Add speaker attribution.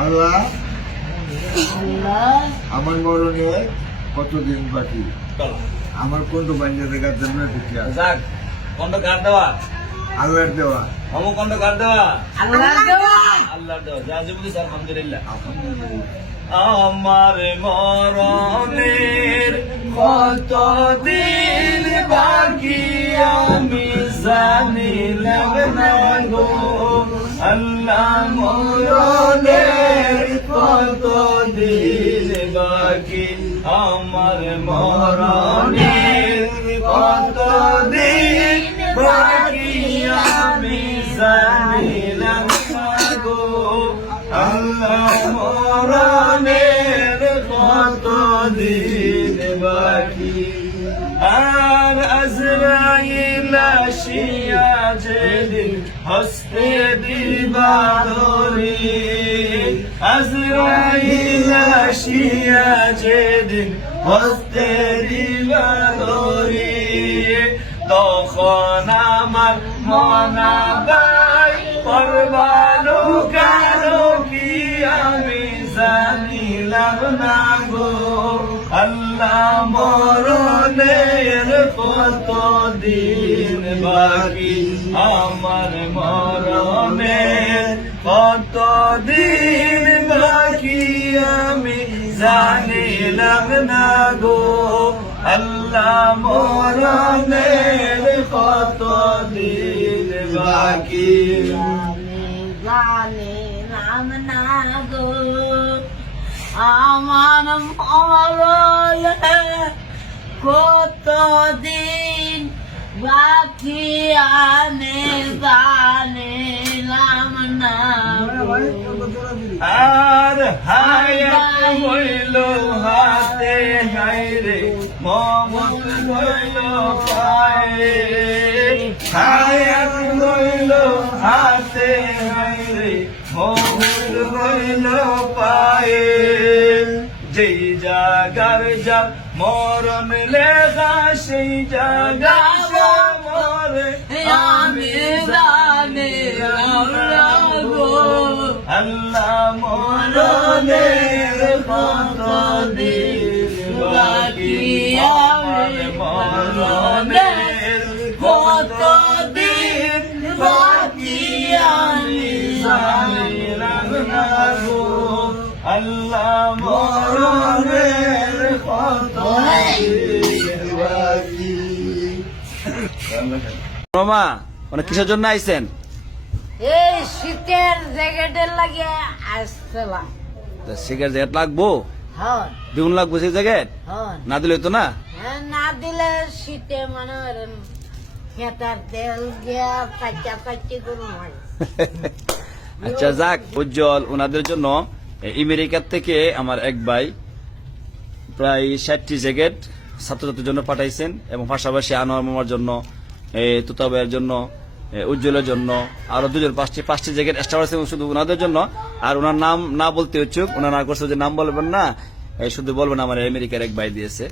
Speaker 1: আল্লাহ?
Speaker 2: আল্লাহ।
Speaker 1: আমার মরণে কতদিন বাকি? আমার কোন বাঞ্জা দেখার জন্য কিছু আছে
Speaker 3: যাক কার দেওয়া?
Speaker 1: আল্লাহর দেওয়া।
Speaker 3: কার দেওয়া?
Speaker 2: আল্লাহ দেওয়া।
Speaker 3: আল্লাহর দেওয়া। যা আলহামদুলিল্লাহ। আমার মরণের কত দিন বাকি আমি জানিলাম না। আল্লাহ মরণের কত দিন বাকি? আমার মরণের কত দিন বাকি? আমি জানিলাম না গো আল্লাহ মরণের কত দিন বাকি? আর আজরাইল আসিয়া যেদিন হস্তে দিবাদরি। আজরাইল আসিয়া যেদিন হস্তে দিবাদরি। তখন আমার পরবানো কারও কি আমি জানিলাম না গো। আল্লাহ কত দিন বাকি? আমার মরণের কত দিন বাকি? আমি জানিলাম না গো, আল্লাহ মরণের কত দিন বাকি?
Speaker 2: জানি নাম না গো, আমার মরলে কত দিন বাকি আনে জানিলাম না
Speaker 3: আর হায়াত হইল হাতে হাইরে মমত হইল পায়ে। হায়াত হইল হাতে হাইরে মমত হইল পায়ে। যেই জাগার যা মরণ লেখা সেই জাগা মরে।
Speaker 2: আমি জানিলাম না গো
Speaker 3: আল্লাহ মরণের কত দিন বাকি মরণের মামা মানে কিসের জন্য আইছেন?
Speaker 2: এই শীতের জ্যাকেটের লাগে আসছিলাম।
Speaker 3: সিগারেট জ্যাকেট লাগবো? দ্বিগুণ লাগবো সেই জ্যাকেট? না দিলে তো না?
Speaker 2: না দিলে শীতে মনে খেতার তেল গিয়া কাচ্চা কাচ্চি হয়।
Speaker 3: আচ্ছা যাক উজ্জ্বল ওনাদের জন্য আমেরিকার থেকে আমার এক ভাই প্রায় ষাটটি জ্যাকেট ছাত্রছাত্রীর জন্য পাঠাইছেন এবং পাশাপাশি আনোয়ার মামার জন্য এ, তুতা জন্য উজ্জ্বলের জন্য আরও দুজন পাঁচটি পাঁচটি জ্যাকেট স্টার আছে শুধু ওনাদের জন্য। আর ওনার নাম না বলতে ইচ্ছুক ওনার না করছে যে নাম বলবেন না শুধু বলবেন আমার আমেরিকার এক ভাই দিয়েছে।